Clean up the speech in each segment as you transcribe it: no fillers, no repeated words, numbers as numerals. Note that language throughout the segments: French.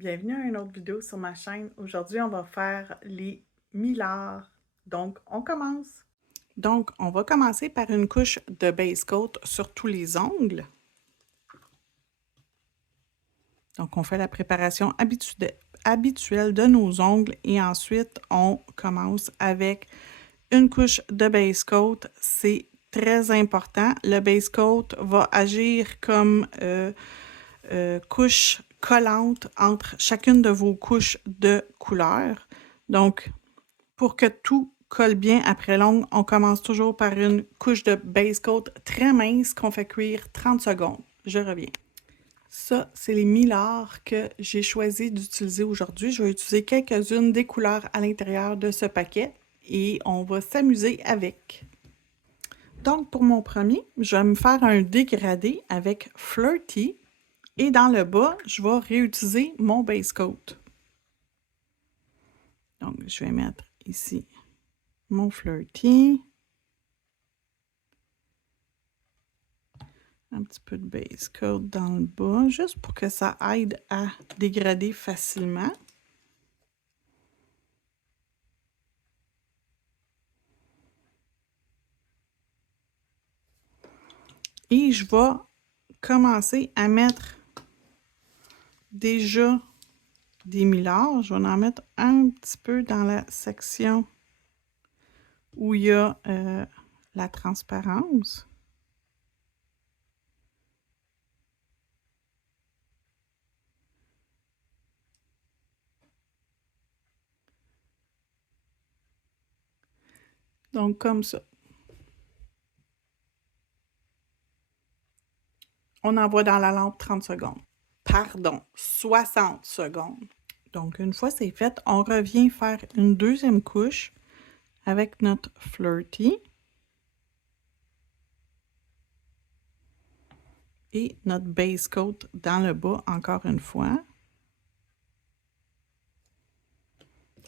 Bienvenue à une autre vidéo sur ma chaîne. Aujourd'hui, on va faire les millards. Donc, on commence. Donc, on va commencer par une couche de base coat sur tous les ongles. Donc, on fait la préparation habituelle de nos ongles et ensuite, on commence avec une couche de base coat. C'est très important. Le base coat va agir comme couche collante entre chacune de vos couches de couleur. Donc, pour que tout colle bien après l'ongle, on commence toujours par une couche de base coat très mince qu'on fait cuire 30 secondes. Je reviens. Ça, c'est les millards que j'ai choisi d'utiliser aujourd'hui. Je vais utiliser quelques-unes des couleurs à l'intérieur de ce paquet et on va s'amuser avec. Donc, pour mon premier, je vais me faire un dégradé avec Flirty. Et dans le bas, je vais réutiliser mon base coat. Donc, je vais mettre ici mon Flirty. Un petit peu de base coat dans le bas, juste pour que ça aide à dégrader facilement. Et je vais commencer à mettre déjà des millards. Je vais en mettre un petit peu dans la section où il y a la transparence. Donc, comme ça. On envoie dans la lampe 30 secondes. Pardon, 60 secondes. Donc, une fois c'est fait, on revient faire une deuxième couche avec notre Flirty et notre base coat dans le bas encore une fois.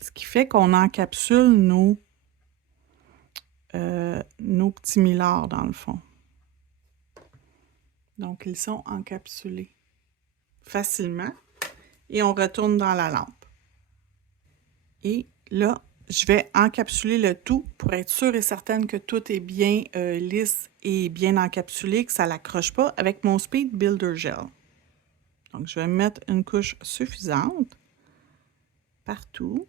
Ce qui fait qu'on encapsule nos petits millards dans le fond. Donc, ils sont encapsulés facilement et on retourne dans la lampe. Et là, je vais encapsuler le tout pour être sûre et certaine que tout est bien lisse et bien encapsulé, que ça ne l'accroche pas avec mon Speed Builder Gel. Donc, je vais mettre une couche suffisante partout.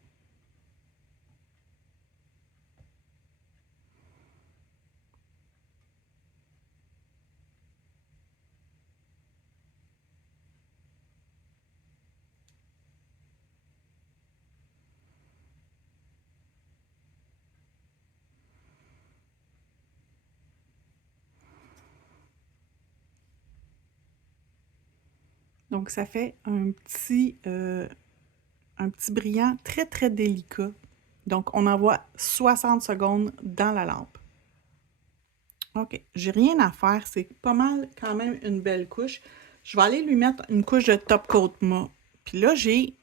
Donc, ça fait un petit brillant très, très délicat. Donc, on envoie 60 secondes dans la lampe. OK, j'ai rien à faire. C'est pas mal quand même une belle couche. Je vais aller lui mettre une couche de top coat mat. Puis là, j'ai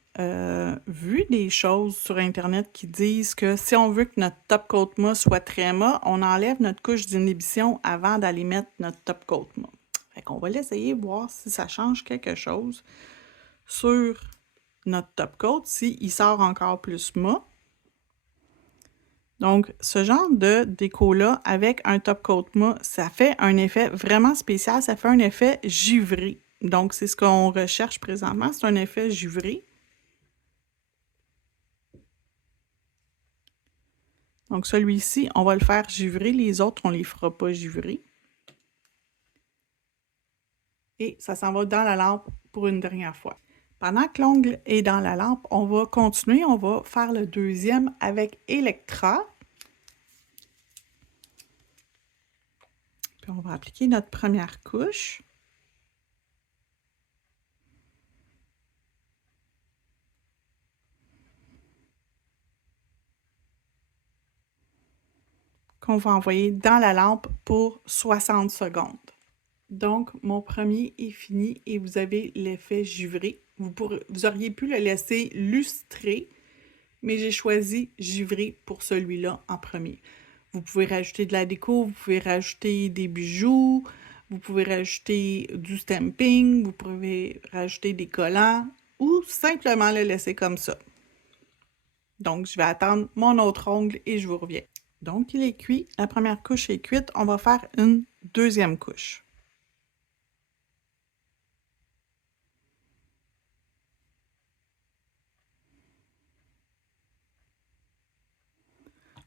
vu des choses sur Internet qui disent que si on veut que notre top coat mat soit très mat, on enlève notre couche d'inhibition avant d'aller mettre notre top coat mat. Fait qu'on va l'essayer, voir si ça change quelque chose sur notre top coat, s'il sort encore plus mat. Donc, ce genre de déco-là, avec un top coat mat, ça fait un effet vraiment spécial. Ça fait un effet givré. Donc, c'est ce qu'on recherche présentement. C'est un effet givré. Donc, celui-ci, on va le faire givrer. Les autres, on ne les fera pas givrer. Et ça s'en va dans la lampe pour une dernière fois. Pendant que l'ongle est dans la lampe, on va continuer. On va faire le deuxième avec Electra. Puis on va appliquer notre première couche. Qu'on va envoyer dans la lampe pour 60 secondes. Donc, mon premier est fini et vous avez l'effet givré. Vous auriez pu le laisser lustrer, mais j'ai choisi givré pour celui-là en premier. Vous pouvez rajouter de la déco, vous pouvez rajouter des bijoux, vous pouvez rajouter du stamping, vous pouvez rajouter des collants, ou simplement le laisser comme ça. Donc, je vais attendre mon autre ongle et je vous reviens. Donc, il est cuit. La première couche est cuite. On va faire une deuxième couche.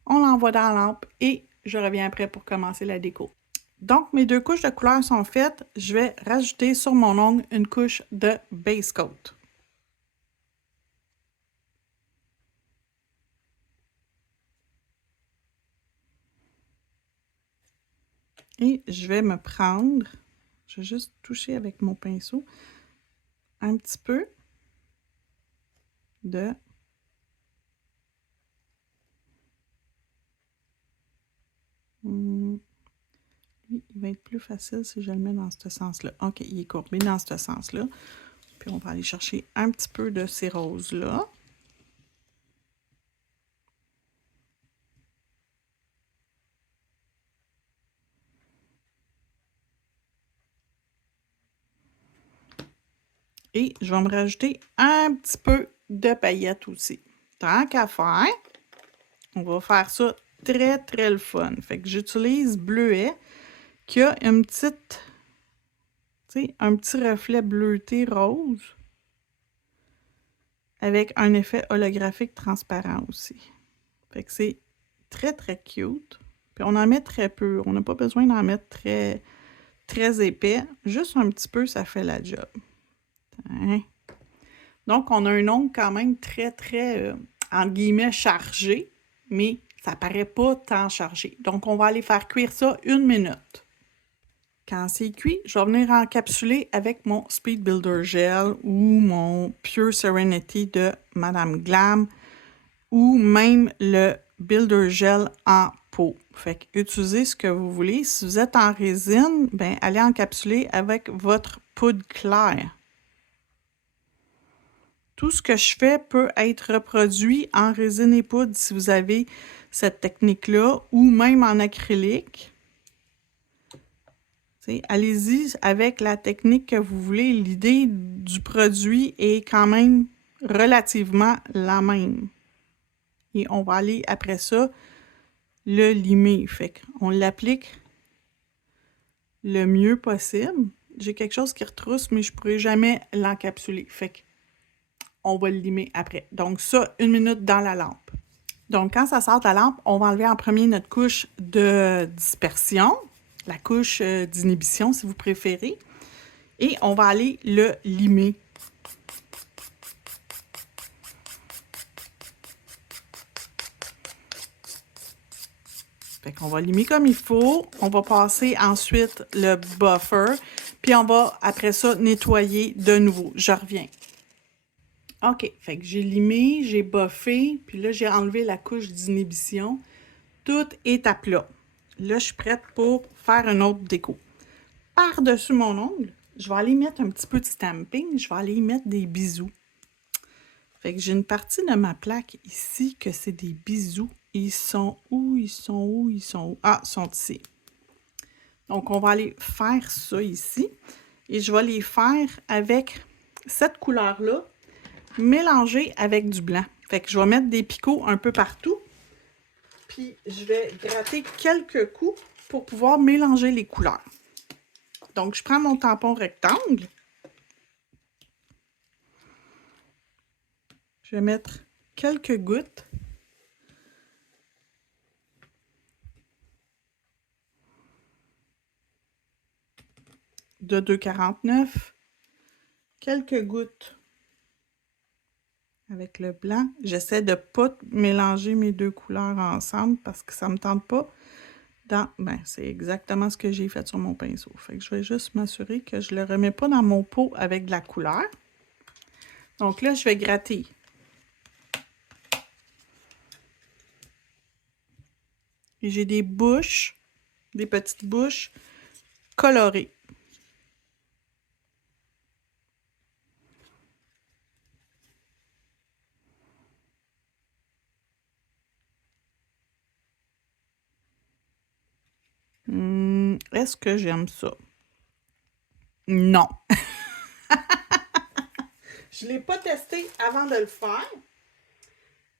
On l'envoie dans la lampe et je reviens après pour commencer la déco. Donc, mes deux couches de couleur sont faites. Je vais rajouter sur mon ongle une couche de base coat. Et je vais me prendre, je vais juste toucher avec mon pinceau, un petit peu de lui, il va être plus facile si je le mets dans ce sens-là. OK, il est courbé dans ce sens-là. Puis on va aller chercher un petit peu de ces roses-là. Et je vais me rajouter un petit peu de paillettes aussi. Tant qu'à faire, on va faire ça très, très le fun. Fait que j'utilise Bleuet qui a une petite, tu sais, un petit reflet bleuté rose avec un effet holographique transparent aussi. Fait que c'est très, très cute. Puis on en met très peu. On n'a pas besoin d'en mettre très, très épais. Juste un petit peu, ça fait la job. Hein? Donc, on a un ongle quand même très, très, entre guillemets, chargé, mais ça paraît pas tant chargé. Donc, on va aller faire cuire ça 1 minute. Quand c'est cuit, je vais venir encapsuler avec mon Speed Builder Gel ou mon Pure Serenity de Madame Glam ou même le Builder Gel en pot. Fait que utilisez ce que vous voulez. Si vous êtes en résine, ben allez encapsuler avec votre poudre claire. Tout ce que je fais peut être reproduit en résine et poudre si vous avez cette technique-là, ou même en acrylique. Allez-y avec la technique que vous voulez. L'idée du produit est quand même relativement la même. Et on va aller, après ça, le limer. Fait qu'on l'applique le mieux possible. J'ai quelque chose qui retrousse, mais je ne pourrai jamais l'encapsuler. Fait qu'on va le limer après. Donc ça, 1 minute dans la lampe. Donc quand ça sort de la lampe, on va enlever en premier notre couche de dispersion, la couche d'inhibition si vous préférez, et on va aller le limer. Fait qu'on va limer comme il faut. On va passer ensuite le buffer. Puis on va, après ça, nettoyer de nouveau. Je reviens. OK. Fait que j'ai limé, j'ai buffé. Puis là, j'ai enlevé la couche d'inhibition. Tout est à plat. Là, je suis prête pour faire une autre déco. Par-dessus mon ongle, je vais aller mettre un petit peu de stamping. Je vais aller y mettre des bisous. Fait que j'ai une partie de ma plaque ici que c'est des bisous. Ils sont où? Ils sont où? Ils sont où? Ah, ils sont ici. Donc, on va aller faire ça ici. Et je vais les faire avec cette couleur-là, mélangée avec du blanc. Fait que je vais mettre des picots un peu partout. Puis, je vais gratter quelques coups pour pouvoir mélanger les couleurs. Donc, je prends mon tampon rectangle. Je vais mettre quelques gouttes. De 2,49. Quelques gouttes avec le blanc. J'essaie de ne pas mélanger mes deux couleurs ensemble parce que ça ne me tente pas. Ben, c'est exactement ce que j'ai fait sur mon pinceau. Fait que je vais juste m'assurer que je ne le remets pas dans mon pot avec de la couleur. Donc là, je vais gratter. Et j'ai des bouches, des petites bouches colorées. Est-ce que j'aime ça? Non. Je ne l'ai pas testé avant de le faire.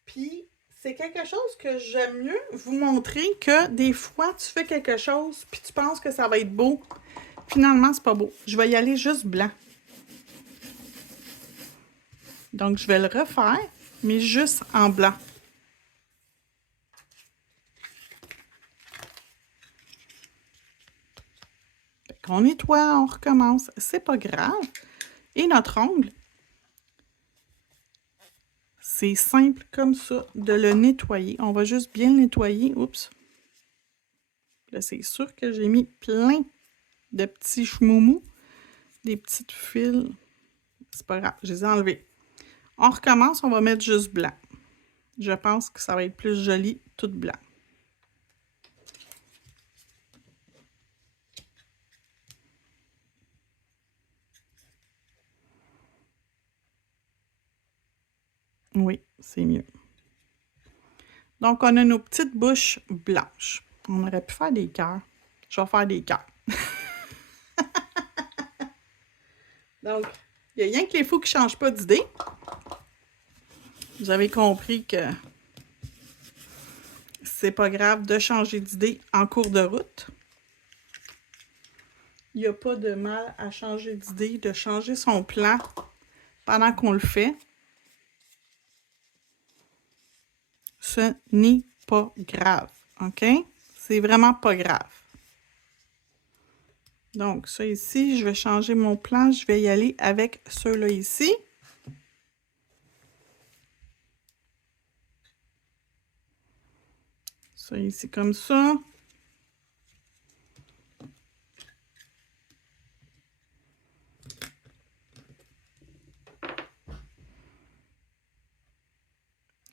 Puis, c'est quelque chose que j'aime mieux vous montrer que des fois, tu fais quelque chose puis tu penses que ça va être beau. Finalement, c'est pas beau. Je vais y aller juste blanc. Donc, je vais le refaire, mais juste en blanc. Fait qu'on nettoie, on recommence. C'est pas grave. Et notre ongle, c'est simple comme ça de le nettoyer. On va juste bien le nettoyer. Oups. Là, c'est sûr que j'ai mis plein de petits chmoumous, des petites fils. C'est pas grave, je les ai enlevés. On recommence, on va mettre juste blanc. Je pense que ça va être plus joli, tout blanc. Oui, c'est mieux. Donc, on a nos petites bouches blanches. On aurait pu faire des cœurs. Je vais faire des cœurs. Donc, il n'y a rien que les fous qui ne changent pas d'idée. Vous avez compris que c'est pas grave de changer d'idée en cours de route. Il n'y a pas de mal à changer d'idée, de changer son plan pendant qu'on le fait. Ce n'est pas grave, OK? C'est vraiment pas grave. Donc, ça ici, je vais changer mon plan. Je vais y aller avec ceux-là ici. Ça ici comme ça.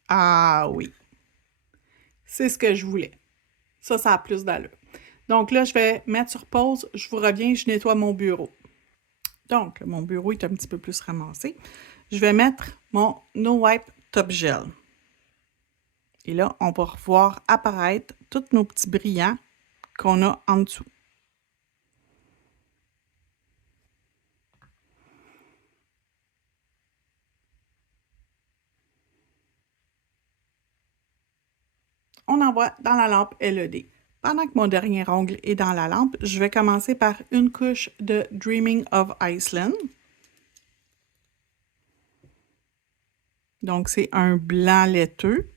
Ah oui. C'est ce que je voulais. Ça a plus d'allure. Donc là, je vais mettre sur pause. Je vous reviens, je nettoie mon bureau. Donc, mon bureau est un petit peu plus ramassé. Je vais mettre mon No Wipe Top Gel. Et là, on va revoir apparaître tous nos petits brillants qu'on a en dessous. On envoie dans la lampe LED. Pendant que mon dernier ongle est dans la lampe, je vais commencer par une couche de Dreaming of Iceland. Donc, c'est un blanc laiteux.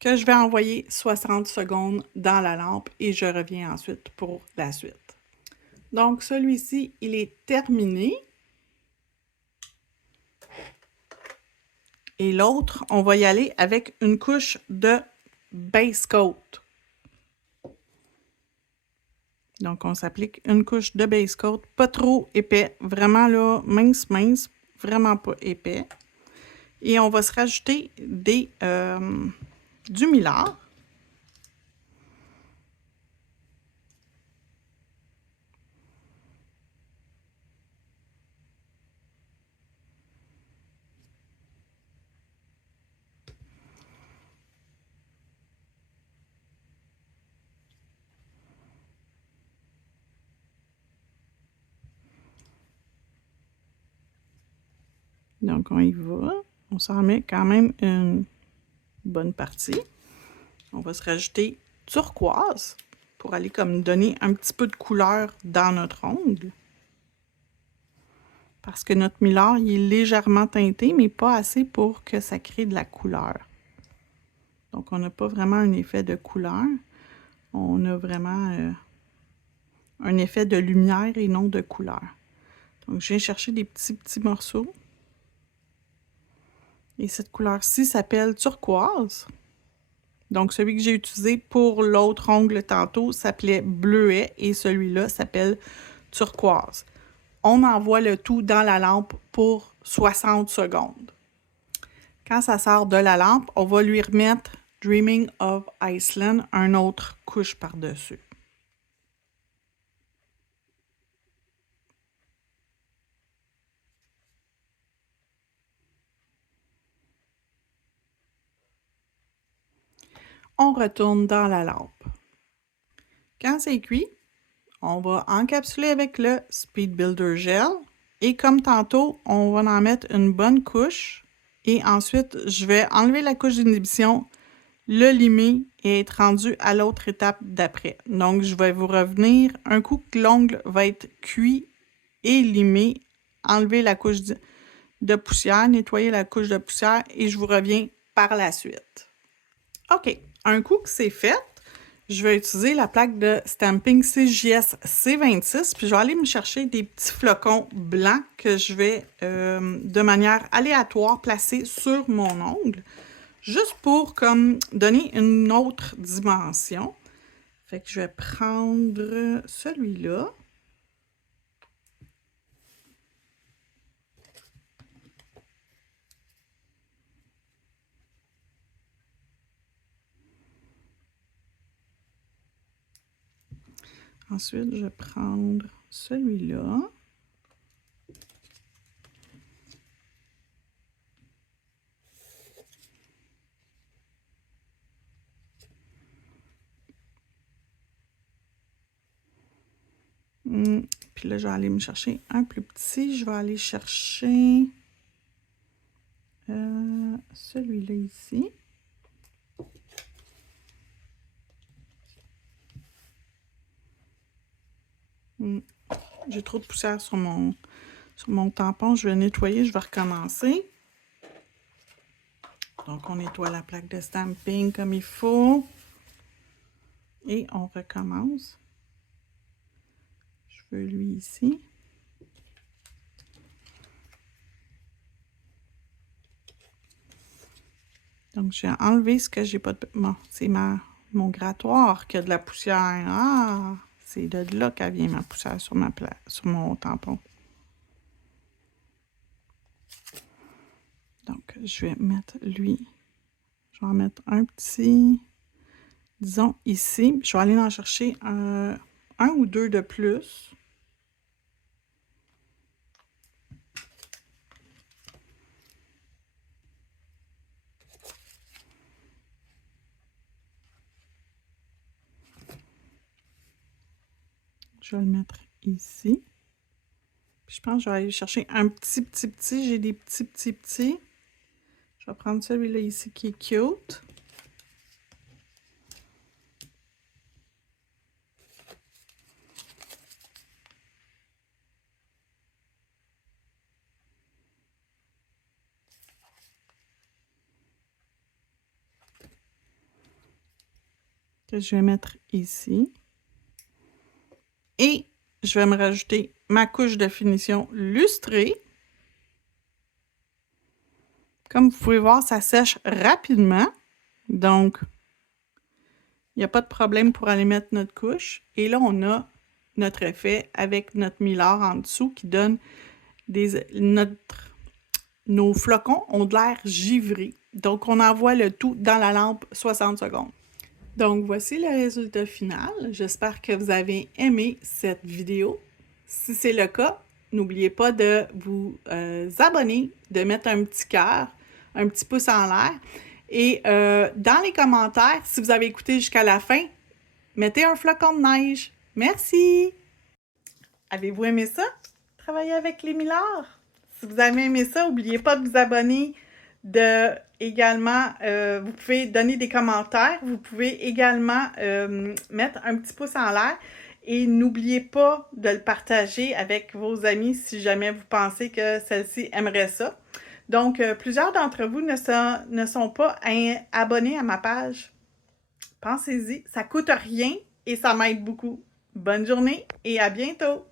Que je vais envoyer 60 secondes dans la lampe et je reviens ensuite pour la suite. Donc, celui-ci, il est terminé. Et l'autre, on va y aller avec une couche de base coat. Donc, on s'applique une couche de base coat, pas trop épais, vraiment là, mince, mince, vraiment pas épais. Et on va se rajouter du millard. Donc, on y va. On s'en met quand même une bonne partie. On va se rajouter turquoise pour aller comme donner un petit peu de couleur dans notre ongle. Parce que notre millard, il est légèrement teinté, mais pas assez pour que ça crée de la couleur. Donc, on n'a pas vraiment un effet de couleur. On a vraiment un effet de lumière et non de couleur. Donc, je viens chercher des petits morceaux. Et cette couleur-ci s'appelle turquoise. Donc, celui que j'ai utilisé pour l'autre ongle tantôt s'appelait bleuet et celui-là s'appelle turquoise. On envoie le tout dans la lampe pour 60 secondes. Quand ça sort de la lampe, on va lui remettre Dreaming of Iceland, une autre couche par-dessus. On retourne dans la lampe. Quand c'est cuit, on va encapsuler avec le Speed Builder Gel. Et comme tantôt, on va en mettre une bonne couche. Et ensuite, je vais enlever la couche d'inhibition, le limer et être rendu à l'autre étape d'après. Donc, je vais vous revenir un coup que l'ongle va être cuit et limé, enlever la couche de poussière, nettoyer la couche de poussière et je vous reviens par la suite. OK, un coup que c'est fait, je vais utiliser la plaque de stamping CJS C26, puis je vais aller me chercher des petits flocons blancs que je vais, de manière aléatoire, placer sur mon ongle, juste pour comme donner une autre dimension. Fait que je vais prendre celui-là. Ensuite, je vais prendre celui-là. Puis là, je vais aller me chercher un plus petit. Je vais aller chercher celui-là ici. J'ai trop de poussière sur mon tampon. Je vais nettoyer, je vais recommencer. Donc, on nettoie la plaque de stamping comme il faut. Et on recommence. Je veux lui ici. Donc, j'ai enlevé ce que j'ai pas de... Bon, c'est mon grattoir qui a de la poussière. Ah! C'est de là qu'elle vient ma poussière sur mon tampon. Donc, je vais mettre lui. Je vais en mettre un petit, disons ici. Je vais aller en chercher un ou deux de plus. Je vais le mettre ici. Puis je pense que je vais aller chercher un petit. J'ai des petits. Je vais prendre celui-là ici qui est cute. Que je vais mettre ici. Et je vais me rajouter ma couche de finition lustrée. Comme vous pouvez voir, ça sèche rapidement. Donc, il n'y a pas de problème pour aller mettre notre couche. Et là, on a notre effet avec notre mylar en dessous qui donne nos flocons ont de l'air givré. Donc, on envoie le tout dans la lampe 60 secondes. Donc, voici le résultat final. J'espère que vous avez aimé cette vidéo. Si c'est le cas, n'oubliez pas de vous abonner, de mettre un petit cœur, un petit pouce en l'air. Et dans les commentaires, si vous avez écouté jusqu'à la fin, mettez un flocon de neige. Merci! Avez-vous aimé ça? Travailler avec les millards? Si vous avez aimé ça, n'oubliez pas de vous abonner. Vous pouvez donner des commentaires. Vous pouvez également mettre un petit pouce en l'air. Et n'oubliez pas de le partager avec vos amis si jamais vous pensez que celle-ci aimerait ça. Donc, plusieurs d'entre vous ne sont pas abonnés à ma page. Pensez-y, ça ne coûte rien et ça m'aide beaucoup. Bonne journée et à bientôt!